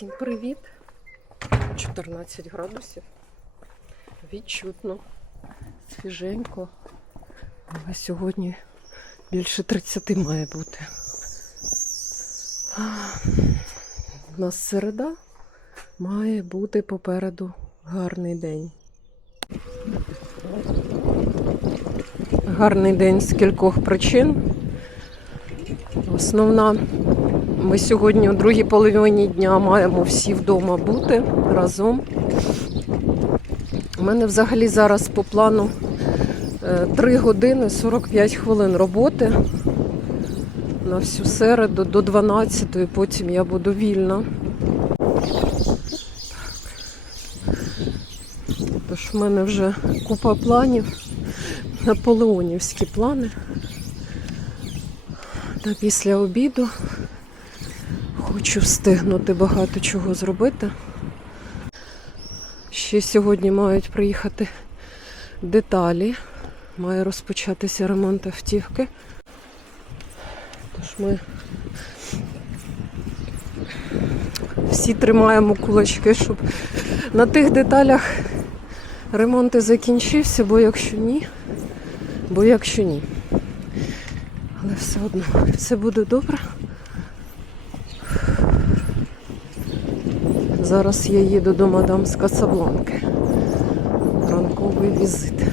Всім привіт! 14 градусів. Відчутно, свіженько. Але сьогодні більше 30 має бути. У нас середа має бути попереду гарний день. Гарний день з кількох причин. Основна ми сьогодні у другій половині дня маємо всі вдома бути разом. У мене взагалі зараз по плану 3 години 45 хвилин роботи на всю середу до 12, потім я буду вільна. Тож в мене вже купа планів, наполеонівські плани. Та після обіду Хочу встигнути багато чого зробити. Ще сьогодні мають приїхати деталі. Має розпочатися ремонт автівки. Тож ми всі тримаємо кулачки, щоб на тих деталях ремонт і закінчився, бо якщо ні, бо якщо ні. Але все одно все буде добре. Зараз я їду до мадам з Касабланки. Ранковий візит.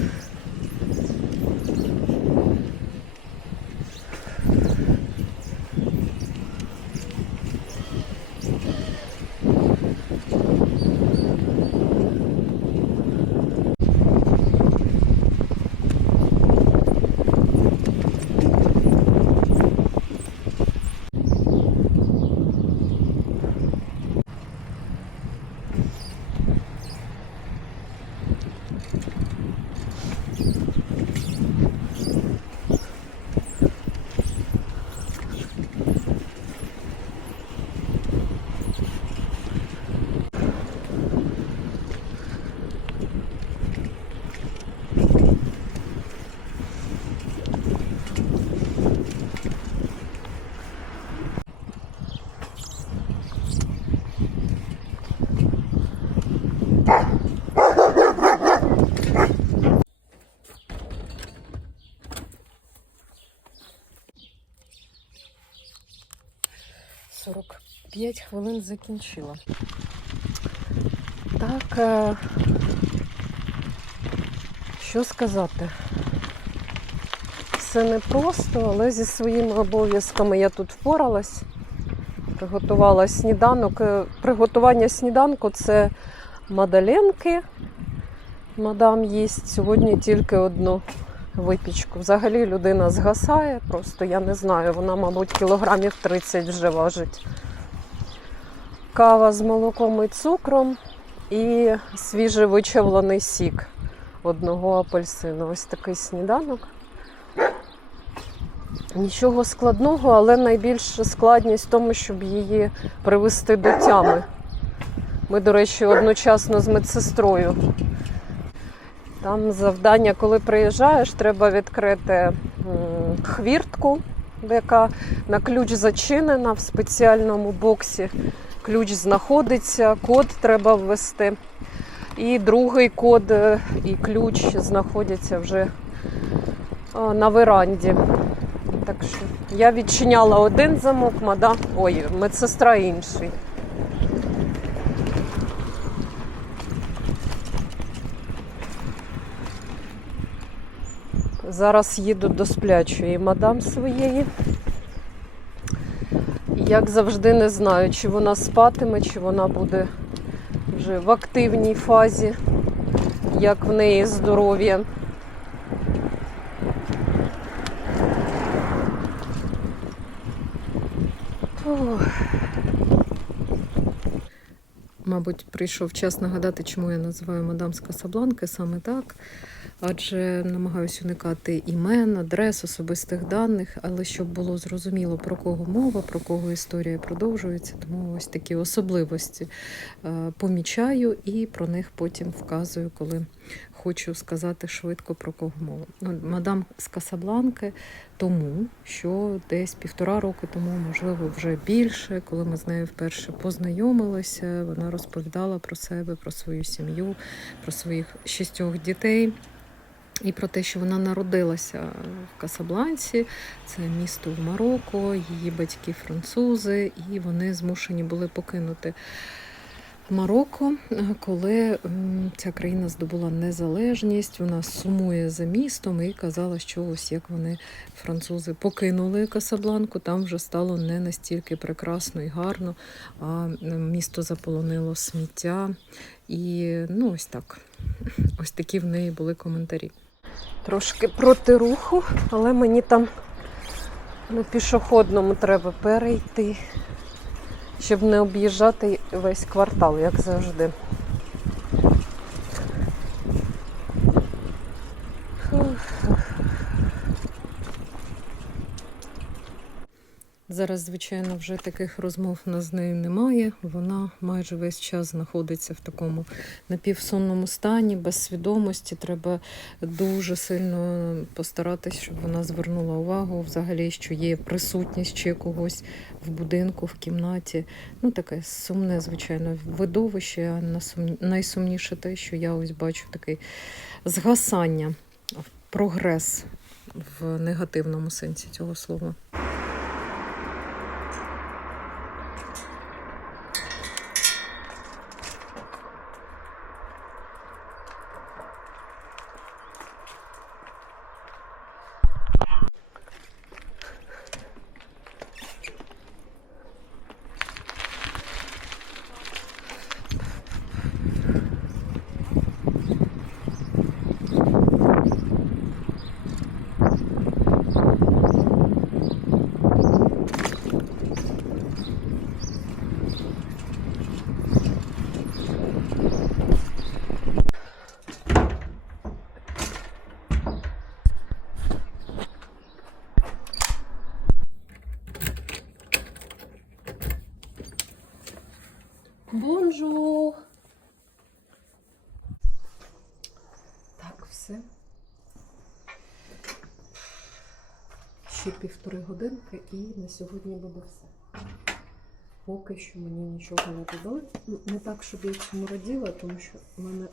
Сорок п'ять хвилин закінчила. Так, е, що сказати? Все непросто, але зі своїми обов'язками я тут впоралась. Приготувала сніданок. Е, Приготування сніданку це мадаленки. Мадам їсть сьогодні тільки одну випічку. Взагалі людина згасає, просто я не знаю, вона, мабуть, кілограмів 30 вже важить. Кава з молоком і цукром і свіжевичавлений сік одного апельсину. Ось такий сніданок. Нічого складного, але найбільша складність в тому, щоб її привести до тями. Ми, до речі, одночасно з медсестрою. Там завдання, коли приїжджаєш, треба відкрити хвіртку, яка на ключ зачинена в спеціальному боксі. Ключ знаходиться, код треба ввести. І другий код е, і ключ знаходяться вже е, на веранді. Так що я відчиняла один замок, мадам, ой, медсестра інший. Зараз їду до сплячої мадам своєї. Як завжди, не знаю, чи вона спатиме, чи вона буде вже в активній фазі, як в неї здоров'я. Мабуть, прийшов час нагадати, чому я називаю мадам з Касабланки саме так. Адже намагаюся уникати імен, адрес, особистих даних, але щоб було зрозуміло, про кого мова, про кого історія продовжується. Тому ось такі особливості е, помічаю і про них потім вказую, коли хочу сказати швидко про кого мова. Ну, Мадам з Касабланки тому, що десь півтора роки тому, можливо, вже більше, коли ми з нею вперше познайомилися, вона розповідала про себе, про свою сім'ю, про своїх шістьох дітей. І про те, що вона народилася в Касабланці, це місто в Марокко, її батьки французи, і вони змушені були покинути Марокко, коли ця країна здобула незалежність. Вона сумує за містом і казала, що ось як вони, французи, покинули Касабланку, там вже стало не настільки прекрасно і гарно, а місто заполонило сміття. І ну ось так. Ось такі в неї були коментарі. Трошки проти руху, але мені там на пішохідному треба перейти, щоб не об'їжджати весь квартал, як завжди. Зараз, звичайно, вже таких розмов у з нею немає. Вона майже весь час знаходиться в такому напівсонному стані, без свідомості. Треба дуже сильно постаратись, щоб вона звернула увагу взагалі, що є присутність ще когось в будинку, в кімнаті. Ну, таке сумне, звичайно, видовище. А найсумніше те, що я ось бачу такий згасання, прогрес в негативному сенсі цього слова. Бонжур! Так, все. Ще півтори годинки і на сьогодні буде все. Поки що мені нічого не додали. Ну, не так, щоб я цьому раділа, тому що в мене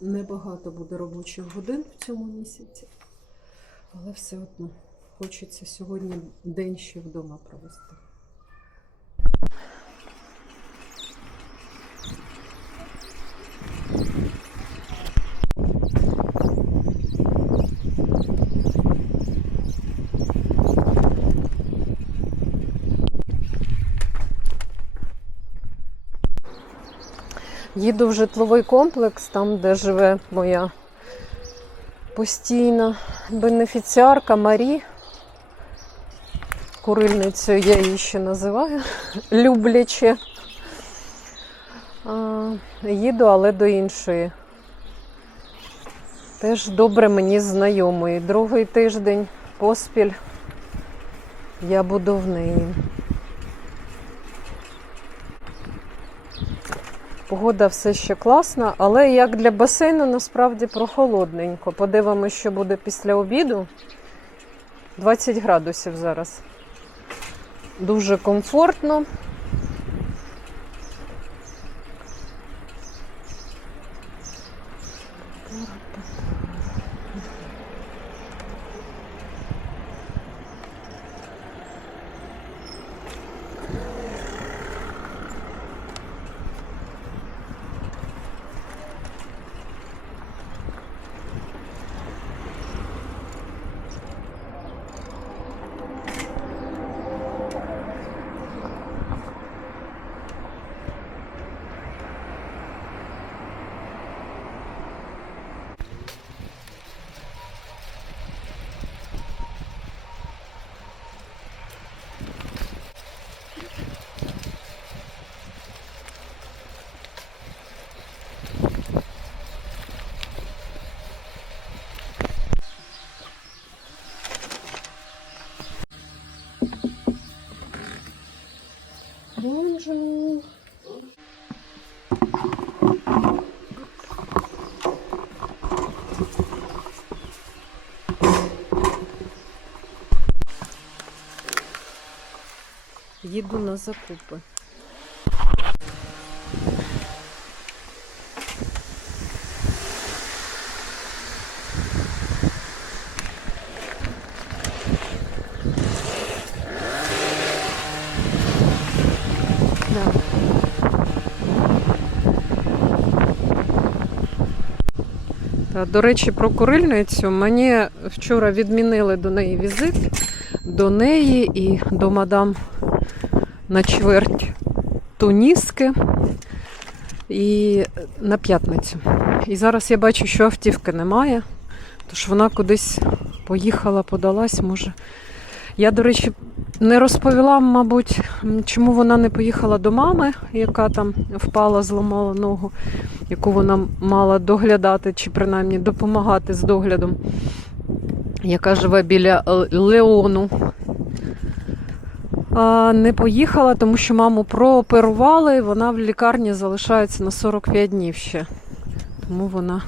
небагато буде робочих годин в цьому місяці. Але все одно хочеться сьогодні день ще вдома провести. Їду в житловий комплекс, там, де живе моя постійна бенефіціарка Марі. Курильницею я її ще називаю, любляче. Їду, але до іншої. Теж добре мені знайомої. Другий тиждень поспіль я буду в неї. Погода все ще класна, але як для басейну насправді прохолодненько. Подивимося, що буде після обіду. 20 градусів зараз. Дуже комфортно. Бонжур. Їду на закупи. До речі, про курильницю мені вчора відмінили до неї візит, до неї і до мадам на чверть туніски і на п'ятницю. І зараз я бачу, що автівки немає, тож вона кудись поїхала, подалась, може. Я, до речі, не розповіла, мабуть, чому вона не поїхала до мами, яка там впала, зламала ногу, яку вона мала доглядати чи принаймні допомагати з доглядом, яка живе біля Леону. Не поїхала, тому що маму прооперували, вона в лікарні залишається на 45 днів ще. Тому вона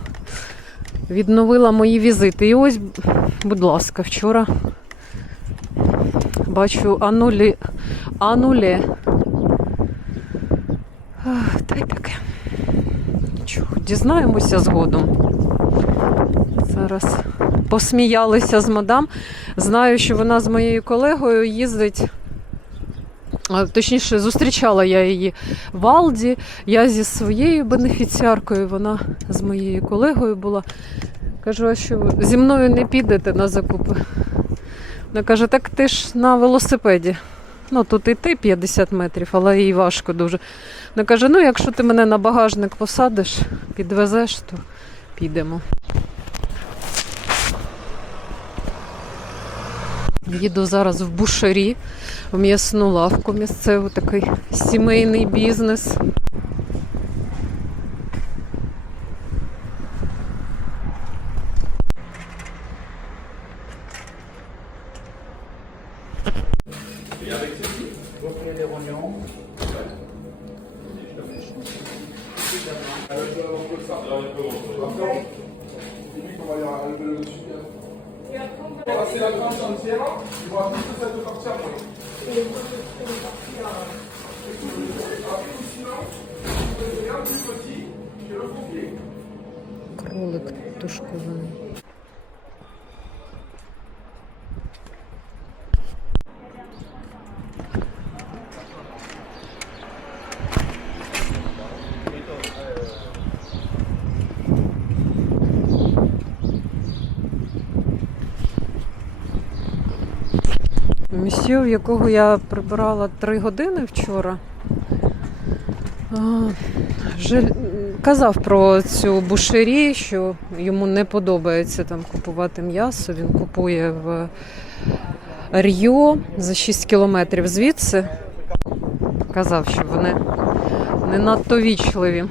відновила мої візити. І ось, будь ласка, вчора бачу анулі, ануле. Ах, Та й таке. Нічого, дізнаємося згодом. Зараз посміялися з мадам. Знаю, що вона з моєю колегою їздить. Точніше, зустрічала я її в Алді. Я зі своєю бенефіціаркою, вона з моєю колегою була. Кажу, а що ви зі мною не підете на закупи? Вона каже, так ти ж на велосипеді. Ну, тут йти 50 метрів, але їй важко дуже. Вона каже: ну, якщо ти мене на багажник посадиш, підвезеш, то підемо. Їду зараз в бушері, в м'ясну лавку місцеву, такий сімейний бізнес. Кролик тушкований. Місьо, в якого я прибирала три години вчора, казав про цю бушері, що йому не подобається там купувати м'ясо. Він купує в Ріо за 6 кілометрів звідси. Казав, що вони не надто вічливі.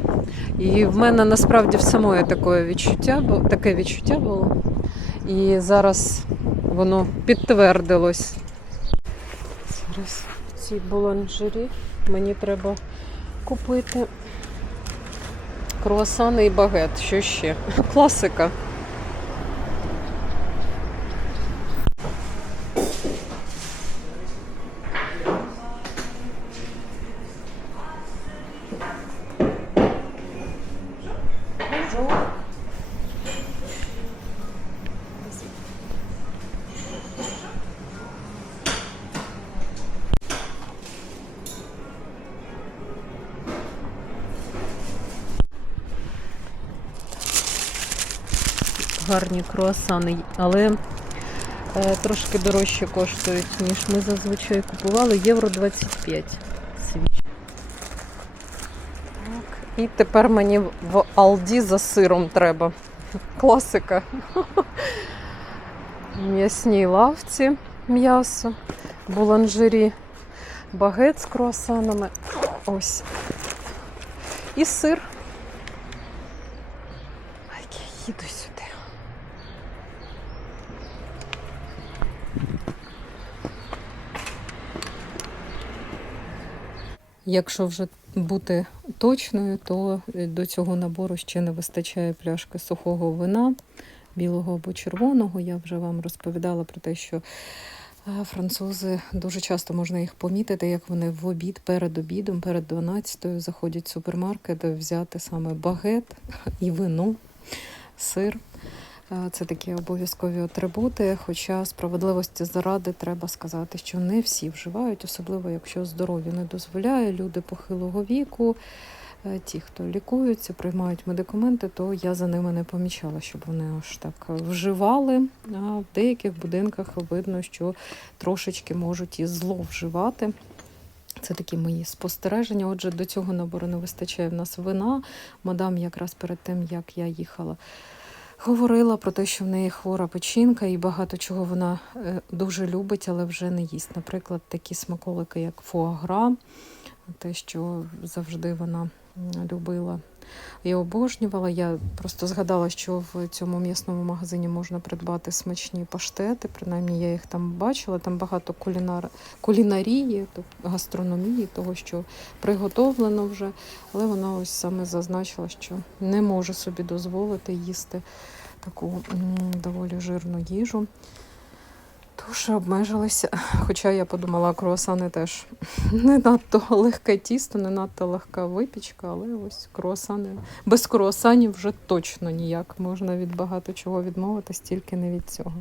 І в мене насправді в самої таке відчуття, таке відчуття було. І зараз воно підтвердилось. Зараз в цій буланжері мені треба купити круасани і багет. Що ще? Класика. Гарні круасани, але е, трошки дорожче коштують, ніж ми зазвичай купували. Євро 25 свіч. Так. І тепер мені в Алді за сиром треба. Класика. М'ясній лавці м'ясо, буланжері, багет з круасанами. Ось. І сир. Їду сюди. Якщо вже бути точною, то до цього набору ще не вистачає пляшки сухого вина, білого або червоного. Я вже вам розповідала про те, що Е, Французи дуже часто можна їх помітити, як вони в обід перед обідом, перед 12 заходять в супермаркет взяти саме багет і вино, сир. Е, Це такі обов'язкові атрибути. Хоча справедливості заради треба сказати, що не всі вживають, особливо якщо здоров'я не дозволяє, люди похилого віку, е, ті, хто лікуються, приймають медикаменти, то я за ними не помічала, щоб вони аж так вживали. А в деяких будинках видно, що трошечки можуть і зловживати. Це такі мої спостереження. Отже, до цього набору не вистачає в нас вина. Мадам, якраз перед тим, як я їхала, говорила про те, що в неї хвора печінка, і багато чого вона е, дуже любить, але вже не їсть. Наприклад, такі смаколики, як фуагра, те, що завжди вона любила. І обожнювала. Я просто згадала, що в цьому м'ясному магазині можна придбати смачні паштети. Принаймні я їх там бачила. Там багато кулінар... кулінарії, тобто гастрономії, того, що приготовлено вже. Але вона ось саме зазначила, що не може собі дозволити їсти таку доволі жирну їжу. Тож обмежилися. Хоча я подумала, круасани теж не надто легке тісто, не надто легка випічка, але ось круасани. Без круасанів вже точно ніяк. Можна від багато чого відмовитись, тільки не від цього.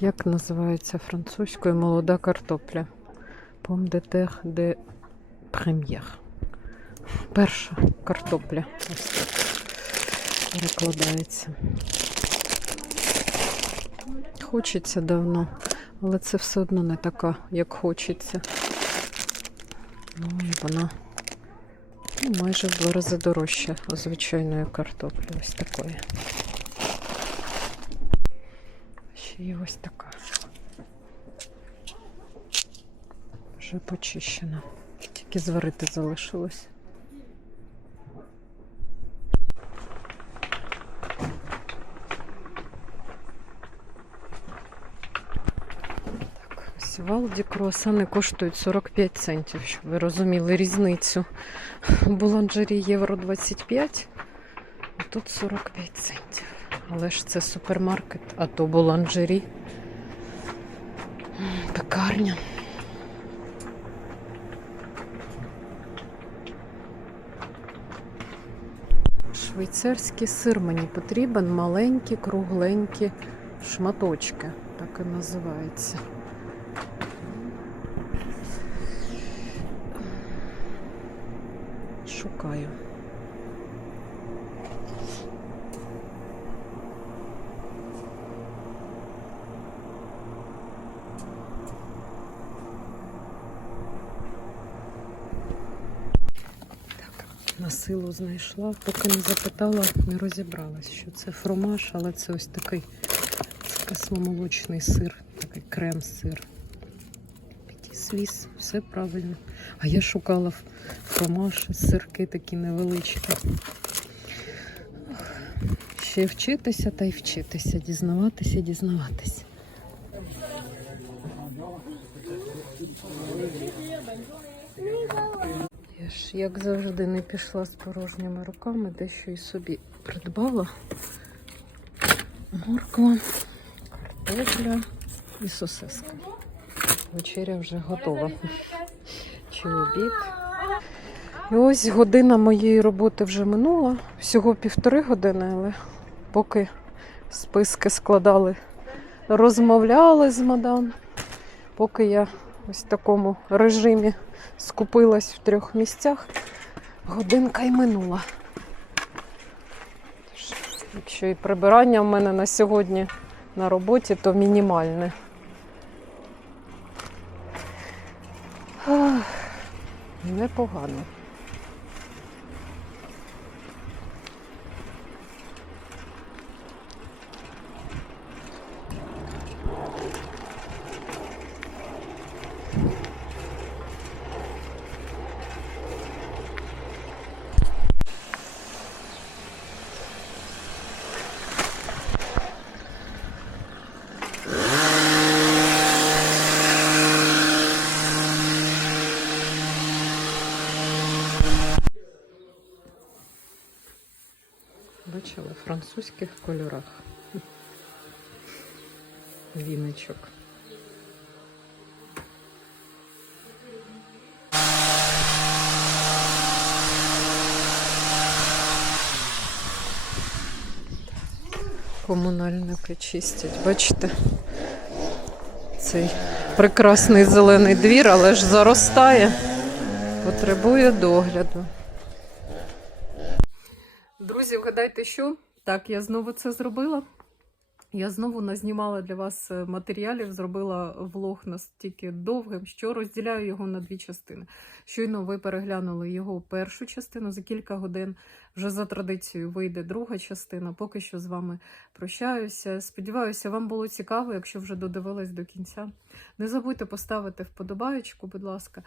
Як називається французькою молода картопля? Pomme de terre de première. Перша картопля. Ось так перекладається. Хочеться давно, але це все одно не така, як хочеться. Ну, і вона ну, майже в два рази дорожча звичайної картоплі. Ось такої. Є ось така. Вже почищена. Тільки зварити залишилось. Так, ось в Алді круасани коштують 45 центів, щоб ви розуміли різницю. В Буланжері євро 25, а тут 45 центів. Але ж це супермаркет, а то буланжері. Пекарня. Швейцарський сир мені потрібен, маленькі, кругленькі шматочки, так і називається. Шукаю. Силу знайшла, поки не запитала, не розібралась, що це фромаж, але це ось такий кисломолочний сир, такий крем-сир. Підісліз, все правильно. А я шукала фромаж, сирки такі невеличкі. Ще вчитися та й вчитися, дізнаватися, дізнаватися. Я як завжди, не пішла з порожніми руками, дещо і собі придбала. Морква, картопля і сосиска. Вечеря вже готова. Чи обід. І ось година моєї роботи вже минула. Всього півтори години, але поки списки складали, розмовляли з мадам, поки я ось в такому режимі скупилась в трьох місцях, годинка й минула. Тож, Якщо і прибирання в мене на сьогодні на роботі, то мінімальне. Непогано. бачили, в французьких кольорах. Віночок. Комунальники чистять, бачите? Цей прекрасний зелений двір, але ж заростає, потребує догляду. Друзі, вгадайте, що? Так, я знову це зробила. Я знову назнімала для вас е, матеріалів, зробила влог настільки довгим, що розділяю його на дві частини. Щойно ви переглянули його першу частину. За кілька годин вже за традицією вийде друга частина. Поки що з вами прощаюся. Сподіваюся, вам було цікаво, якщо вже додивились до кінця. Не забудьте поставити вподобаєчку, будь ласка.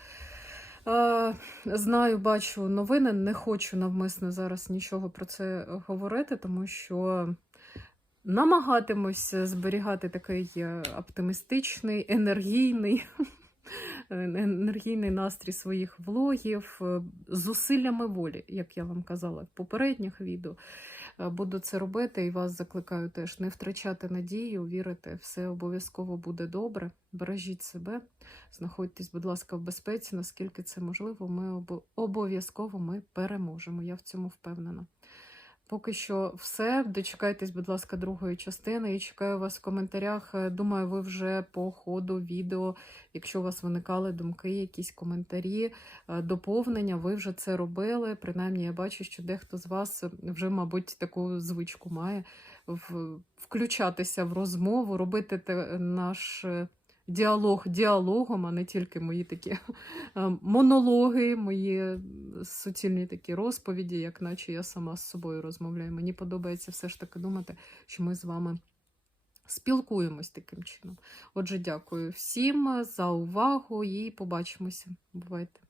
Знаю, бачу новини. Не хочу навмисно зараз нічого про це говорити, тому що намагатимусь зберігати такий е, оптимістичний, енергійний, енергійний настрій своїх влогів е, зусиллями волі, як я вам казала в попередніх відео. Буду це робити і вас закликаю теж не втрачати надію, вірити, все обов'язково буде добре. Бережіть себе, знаходьтесь, будь ласка, в безпеці, наскільки це можливо. Ми обов'язково ми переможемо. Я в цьому впевнена. Поки що все. Дочекайтесь, будь ласка, другої частини і чекаю вас в коментарях. Е, Думаю, ви вже по ходу відео, якщо у вас виникали думки, якісь коментарі, е, доповнення, ви вже це робили. Принаймні, я бачу, що дехто з вас вже, мабуть, таку звичку має включатися в розмову, робити наш е, діалог діалогом, а не тільки мої такі е, монологи, мої суцільні такі розповіді, як наче я сама з собою розмовляю. Мені подобається все ж таки думати, що ми з вами спілкуємось таким чином. Отже, дякую всім за увагу і побачимося. Бувайте!